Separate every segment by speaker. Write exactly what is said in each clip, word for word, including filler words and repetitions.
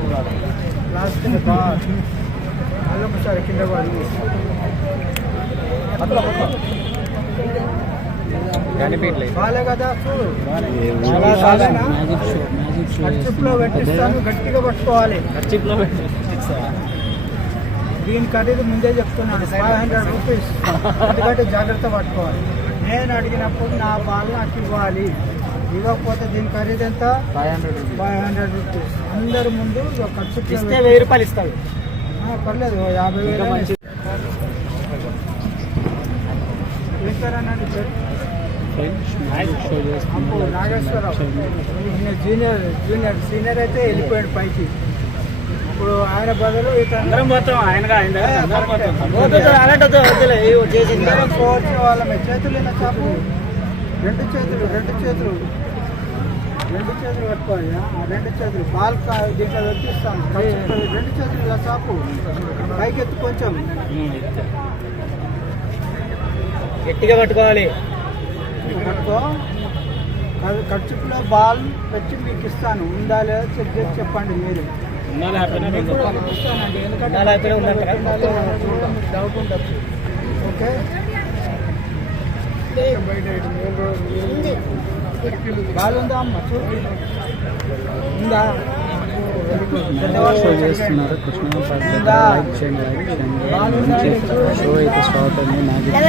Speaker 1: Last ఒకసారి కింద వాళ్ళు బాలే కదా ఖర్చులో పెట్టిస్తాను, గట్టిగా పట్టుకోవాలి. ఖర్చులో దీని ఖరీదు ముందే చెప్తున్నాను, ఫైవ్ హండ్రెడ్ రూపీస్. ఎందుకంటే జాగ్రత్త పట్టుకోవాలి. నేను అడిగినప్పుడు నా బాల్ నాకు ఇవ్వాలి, ఇవ్వకపోతే దీని ఖరీదు ఎంత? Five hundred five hundred rupees. అందరు ముందు ఖర్చు ఇస్తే వెయ్యి రూపాయలు ఇస్తాడు. పర్లేదు, యాభై వేలు ఇస్తారనండి. నాగేశ్వరరావు జూనియర్ జూనియర్ సీనియర్ అయితే వెళ్ళిపోయాడు పైకి. ఇప్పుడు ఆయన బదులు మొత్తం ఆయనగా పోవచ్చిన వాళ్ళమే. చేతులు ఇలా చాపు, రెండు చేతులు రెండు చేతులు రెండు చేతులు పట్టుకోవాలి. రెండు చేతులు బాల్ దీంట్లో పెట్టిస్తాను. రెండు చేతులు ఇలా చాపు, పైకి ఎత్తు, కొంచెం గట్టిగా పట్టుకోవాలి. పట్టుకో. ఖర్చులో బాల్ పెట్టి మీకు ఇస్తాను, ఉందా లేదా చెక్ చేసి చెప్పండి. మీరు ఇస్తానండి, ఎందుకంటే డౌట్ ఉండొచ్చు. ఓకే, బాల్ ఉందా అమ్మ? చూడు, ఉందా?
Speaker 2: చేస్తున్నారు షో అయితే స్టార్ట్ అయింది.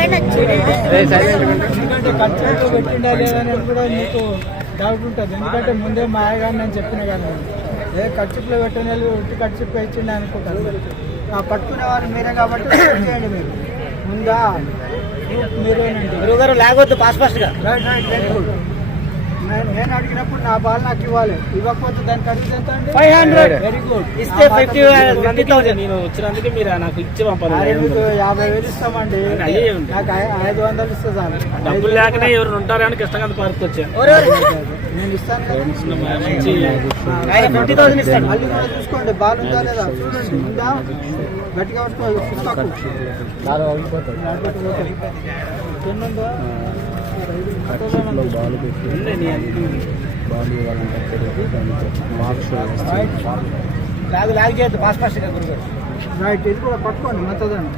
Speaker 1: ఖర్చు పెట్టిండా లేదని కూడా నీకు డౌట్ ఉంటుంది. ఎందుకంటే ముందే మా ఆయగారు నేను చెప్పిన కదా, ఏ ఖర్చులో పెట్టిన ఉట్టి ఖర్చు ఇచ్చిండే అనుకుంటాను. పట్టుకునే వాళ్ళు మీరే కాబట్టి చేయండి. మీరు ముందా మీరేనండి గురుగారు, లేకపోతే ఫాస్ట్ ఫాస్ట్గా. Right right very good. నేను అడిగినప్పుడు నా బాల్ నాకు ఇవ్వాలి, ఇవ్వకపోతే దానికి ఖరీదు ఎంత అండి? Five hundred. Very good. ఇస్తే ఫిఫ్టీ నేను వచ్చినందుకే మీరు నాకు ఇచ్చి పంపాలి. యాభై వేలు ఇస్తామండి, నాకు ఐదు వందలు ఇస్తే చాలు. డబ్బులు లేకనే ఎవరు ఉంటారు అని కృష్ణకాంత్ పార్క్ వచ్చాను. నేను ఇస్తాను, ఫిఫ్టీ థౌసండ్ ఇస్తాను. మళ్ళీ కూడా చూసుకోండి, బాల్ ఉందా లేదా చూడండి. ఉందా? గట్టిగా పట్టుకోవాలి.
Speaker 2: బాల్ పెట్టి బాల్ ఇవ్వాలంటే మార్క్ షో
Speaker 1: లాగు లాగు చేయద్దు, ఫాస్ట్ ఫాస్ట్గా గురుగారు. రైట్, ఇది కూడా పట్టుకోండి. మెత్తదాన్ని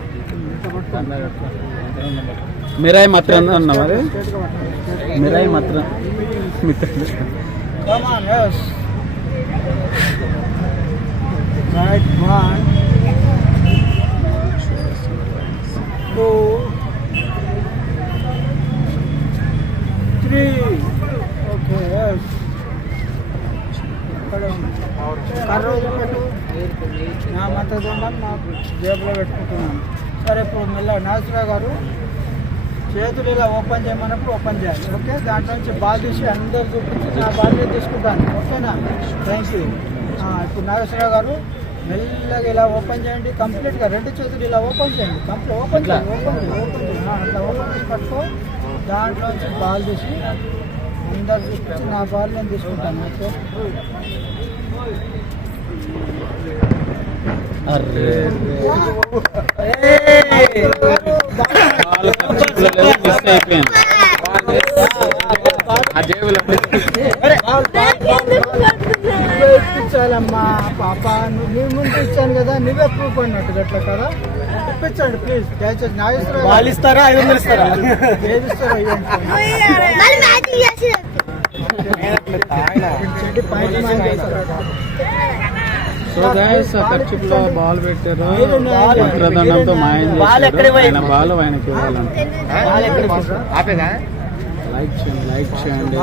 Speaker 2: మిరాయి మాత్రం అన్న మరి మిరాయి మాత్రం
Speaker 1: right. One two three. Okay, కర్ర పెట్టు. నా మద్దతు నా జేబులో పెట్టుకుంటున్నాను. సరే, ఇప్పుడు మెల్ల నాగేశ్వరరావు గారు చేతులు ఇలా ఓపెన్ చేయమన్నప్పుడు ఓపెన్ చేయాలి. ఓకే, దాంట్లో నుంచి బాల్ తీసి అందరు చూపించి నా బాల్ తీసుకుంటాను. ఓకేనా? Thank you. ఇప్పుడు నాగేశ్వరరావు గారు మెల్లగా ఇలా ఓపెన్ చేయండి. కంప్లీట్గా రెండు చేతులు ఇలా ఓపెన్ చేయండి. కంప్లీట్ ఓపెన్ చేయండి. ఓపెన్ చేయండి ఓపెన్ చేయండి అట్లా ఓపెన్ చేసి పట్టుకో. దాంట్లో నుంచి బాల్ తీసి అందరు చూపించి నా బాల్ నేను తీసుకుంటాను. ఓకే, ఇప్పించాలమ్మా పాప, నీ ముందు ఇచ్చాను కదా, నువ్వే ప్రూఫ్ అన్నట్టు గట్ల కదా. ఇప్పించండి ప్లీజ్. క్యాచ్ నాగేశ్వరరావు వాళ్ళు ఇస్తారా, ఐదు వందలు ఇస్తారా? ఏది ఇస్తారా?
Speaker 2: సో గైస్, ఖర్చులో బాల్ పెట్టారు. మంత్రదండంతో మాయం చేశారు. ఆయన బాల్ ఆయనకి ఇవ్వాలంటే లైక్ చేయండి, లైక్ చేయండి.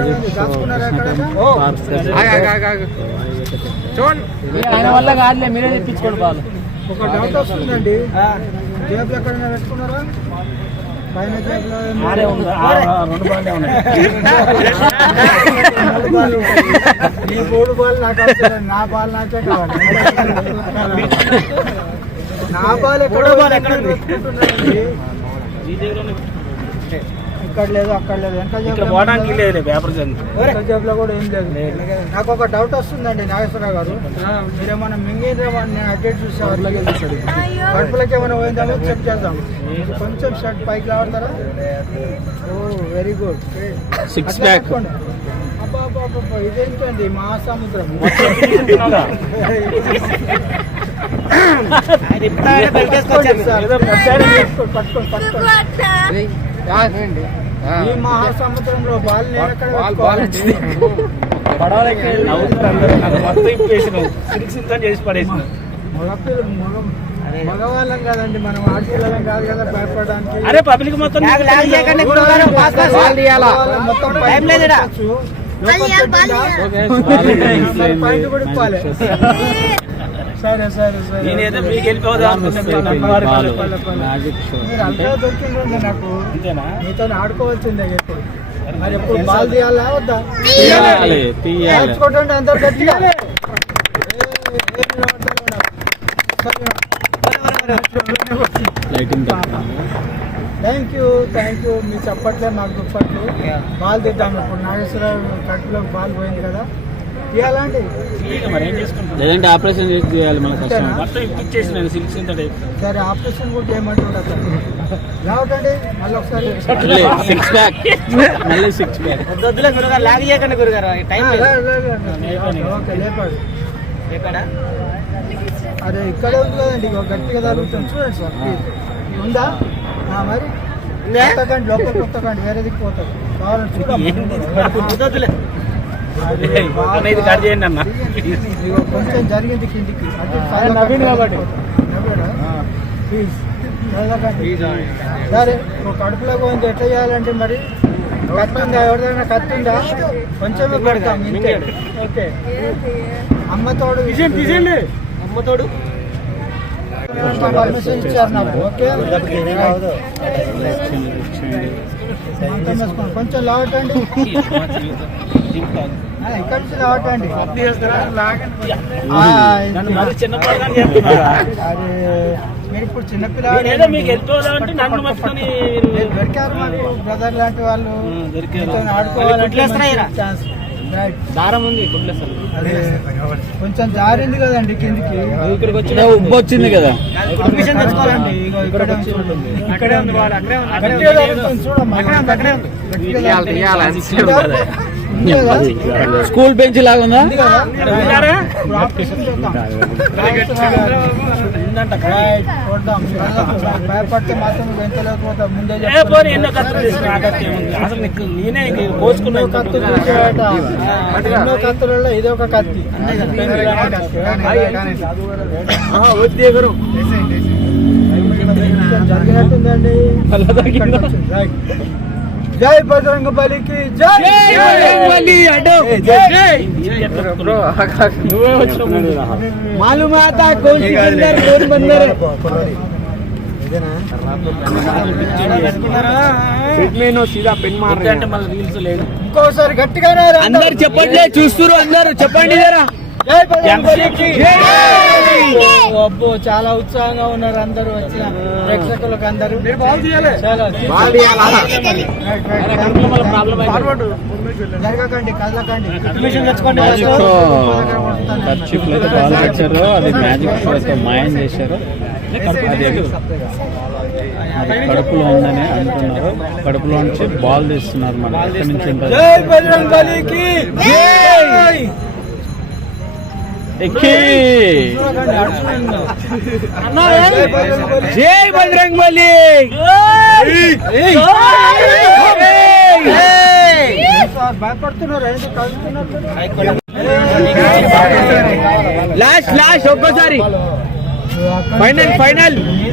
Speaker 1: ఆయన వల్ల కాదులే, మీరే తెప్పించుకోండి బాల్. ఒక డౌట్ వస్తుందండి, జేబులు ఎక్కడైనా పెట్టుకున్నారా? పైన జేబులో రెండు బాల్ ఉన్నాయి. నీ మూడు బాల్ నాకు అవసరం, నా బాల్ నాకే కావాలి. నా బాల్ ఎక్కడ పెట్టుకుంటున్నానండి? ఇక్కడ లేదు, అక్కడ లేదు, వెనక జేబులో కూడా ఏం లేదు. నాకు ఒక డౌట్ వస్తుందండి నాగేశ్వరరావు గారు, మీరేమన్నా మింగేదేమో నేను అడ్డేట్ చూసేవారు. కడుపులకి ఏమైనా పోయిందేమో చెక్ చేద్దాం. కొంచెం షర్ట్ పైకి లాడతారా? Oh very good.
Speaker 2: Six pack.
Speaker 1: అబ్బా అబ్బబ్బబ్బ, ఇదేంటండి మహాసముద్రం. పట్టుకోండి సార్. పట్టుకోండి, పట్టుకోండి, పట్టుకోండి. ఈ మహాసముద్రంలో బాల్ నేను ఎక్కడ పెట్టుకోవాలండి? మగపిల్ల- మగ- మగవాళ్ళం కాదండి, మనం ఆడపిల్లలం కాదు కదా భయపడడానికి.
Speaker 3: అరే పబ్లిక్ మొత్తం
Speaker 1: మొత్తం పైన పెట్టొచ్చు. లోపలికి పెట్టిందా? పైన కూడా ఇప్పాలి. సరే సరే సరే.
Speaker 3: నేనేదో మీకు వెళ్ళిపోదాం అనుకున్నాను.
Speaker 2: మ్యాజిక్ షో
Speaker 1: మీరు అంతా దొరికిందండి నాకు.
Speaker 3: అంతేనా?
Speaker 1: మీతో ఆడుకోవాల్సిందే ఎప్పుడు. మరి ఎప్పుడు బాల్ తీయాలా వద్దా?
Speaker 2: తీయాలి తీయాలి
Speaker 1: కొట్టండి అందరు గట్టిగా.
Speaker 2: Lighting
Speaker 1: thank you thank you. మీ చప్పట్లే మాకు దుప్పట్లు. బాల్ తీద్దాం. ఇప్పుడు నాగేశ్వరరావు కట్టులో బాల్ పోయింది కదా, తీయాలండి.
Speaker 3: మరి ఏం చేసుకుంటాం?
Speaker 2: లేదంటే ఆపరేషన్ చేసి తీయాలి మన కష్టం.
Speaker 3: మొత్తం ఇప్పించేసి నేను సిల్క్ సింతడే
Speaker 1: సరే ఆపరేషన్ కూడా చేయమంటుండదు. రావటండి మళ్ళీ ఒకసారి.
Speaker 2: సిక్స్ ప్యాక్ మళ్ళీ సిక్స్ ప్యాక్
Speaker 3: వద్దులే గురుగారు, లాగ్ చేయకండి గురుగారు. టైం
Speaker 1: ఆ, లే, లే, లే. ఓకే లేపాడు.
Speaker 3: ఎక్కడ
Speaker 1: అదే ఇక్కడే ఉంది కదండి, ఇగో గట్టిగా తగులుతుంది చూడండి సార్. ప్లీజ్. ఉందా? ఆ, మరి కొత్తకండి, లోపల కొత్తకండి, వేరే దిక్కు పోతుంది. కావాలని చూడండి.
Speaker 3: వద్దులే ఇది కట్ చేయండి అన్న.
Speaker 1: ఇగో కొంచెం జరిగింది కిందికి. అటు
Speaker 3: ఆయన నవీన్ కాబట్టి.
Speaker 1: నవ్వాడా? ప్లీజ్ వదలకండి. సరే ఇప్పుడు కడుపులో పోయింది ఎట్లా చేయాలంటే మరి? కత్తుందా? ఎవరిదైనా కత్తుందా? కొంచెమే పెడతాం ఇంతే. ఓకే. అమ్మతోడు
Speaker 3: తీసేయండి. అమ్మతోడు
Speaker 1: పర్మిషన్ ఇచ్చారు నాకు. ఓకే మంచం వేసుకోండి. కొంచెం లావటండి. ఆ, ఇక్కడ నుంచి లావటండి.
Speaker 3: నన్ను మరి చిన్నపిల్లగా చెప్తున్నారా?
Speaker 1: అరే మీరు ఇప్పుడు
Speaker 3: నేనేదో
Speaker 1: చిన్నపిల్లలు
Speaker 3: మీకు వెళ్ళిపోదామంటే నన్ను మొత్తం
Speaker 1: దొరికారు మాకు బ్రదర్ లాంటి వాళ్ళు.
Speaker 3: దొరికారు.
Speaker 1: మీతోని ఆడుకోవాలంటే
Speaker 3: గుడ్లేస్తున్నాయిరా?
Speaker 1: మంచి ఛాన్స్. రైట్.
Speaker 3: దారం ఉంది గుడ్లేస్తారు.
Speaker 1: అదే కొంచెం జారింది కదండి కిందికి.
Speaker 3: ఇక్కడికి వచ్చి
Speaker 2: ఉబ్బు వచ్చింది కదా.
Speaker 3: పర్మిషన్ తెచ్చుకోవాలండి.
Speaker 1: ఇగో ఇక్కడే ఉంది చూడండి.
Speaker 3: అక్కడే ఉంది వాళ్ళు, అక్కడే ఉంది.
Speaker 1: గట్టిగా తగులుతుంది చూడమ్మా.
Speaker 3: అక్కడే ఉంది, అక్కడే ఉంది.
Speaker 1: గట్టిగా తగులుతుంది. ఉంది కదా?
Speaker 2: స్కూల్ బెంచ్ లాగా ఉందా?
Speaker 1: ఉంది కదా?
Speaker 3: ఉన్నారా?
Speaker 1: ఇప్పుడు ఆపరేషన్ చేద్దాం.
Speaker 3: ఉందంట.
Speaker 1: రైట్. కొడదాం. భయపడితే మాత్రం వెంటలేకపోతాం. ముందే
Speaker 3: ఏ పోనీ ఎన్నో కత్తులు తీసుకుని ఆ కత్తి ఏముంది? అసలు నీకు నేనే కోసుకున్నా
Speaker 1: ఎన్నో కత్తులు వచ్చాయట. ఎన్నో కత్తులలో ఇది ఒక కత్తి.
Speaker 3: వద్దే గురు.
Speaker 1: జరిగినట్టుందండి. రైట్. జై బజరంగ బలికి జై.
Speaker 3: నువ్వే వచ్చావు.
Speaker 1: మాలుమాత కౌన్ సి బందర్ కౌన్ బందర్.
Speaker 3: అంటే మళ్ళీ రీల్స్ లేదు.
Speaker 1: ఇంకోసారి గట్టిగానే రా.
Speaker 2: అందరు చెప్పండి, చూస్తున్నారు అందరు చెప్పండి జరా.
Speaker 1: జై బజరంగ బలికి ఓ అబ్బో చాలా ఉత్సాహంగా ఉన్నారు అందరూ వచ్చిన ప్రేక్షకులకు అందరూ. చాలా జరగకండి, కదలకండి. పర్మిషన్ తెచ్చుకోండి.
Speaker 2: మ్యాజిక్ షో కర్చీఫ్లు అయితే బాల్ పెట్టారు. అది మ్యాజిక్ షో అయితే మాయం చేశారు. అది అది కడుపులో ఉందని అంటున్నారు. కడుపులో నుంచి బాల్ తీస్తున్నారు. మన ఎక్కడి నుంచి ఉంటుంది.
Speaker 1: జై బజరంగ బలికి జై.
Speaker 2: ఎక్కి
Speaker 1: చూడకండి, అర్జునుడు.
Speaker 2: జై బజరంగ్ బలి.
Speaker 1: సార్ భయపడుతున్నారు, ఎందుకు కలుస్తున్నారు?
Speaker 2: లాస్ట్ లాస్ట్ ఒక్కసారి ఫైనల్ ఫైనల్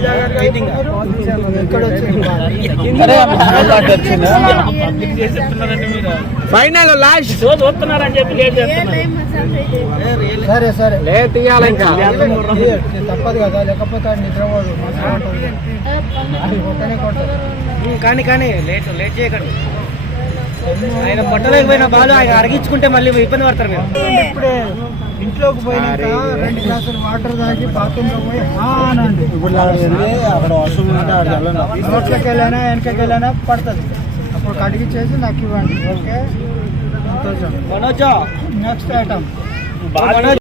Speaker 1: ఎక్కడ వచ్చింది?
Speaker 3: పబ్లిక్ చేసి చెప్తున్నారండి మీరు.
Speaker 2: ఫైనల్ లాస్ట్
Speaker 3: షో చూస్తున్నారని చెప్పి లేట్ చేస్తున్నారు.
Speaker 1: సరే సరే
Speaker 2: లేదు తీయాలి ఇంకా.
Speaker 1: తప్పదు కదా, లేకపోతే ఆయన నిద్రపోదు. మంచిగా ఉంటుంది. అది కొట్టనే కొట్టదు.
Speaker 3: కానీ కానీ లేట్ లేట్ చేయకండి. ఆయన పట్టలేకపోయిన బాలు ఆయన అరిగించుకుంటే మళ్ళీ ఇబ్బంది పడతారు మీరు.
Speaker 1: ఇప్పుడే ఇంట్లోకి పోయినాక రెండు గ్లాసులు వాటర్ తాగి బాత్రూంలో పోయి ఆనండి. నోట్లోకి వెళ్ళైనా వెనకకి వెళ్ళైనా పడుతుంది. అప్పుడు కడిగి చేసి నాకు ఇవ్వండి. ఓకే సంతోషం. Next item.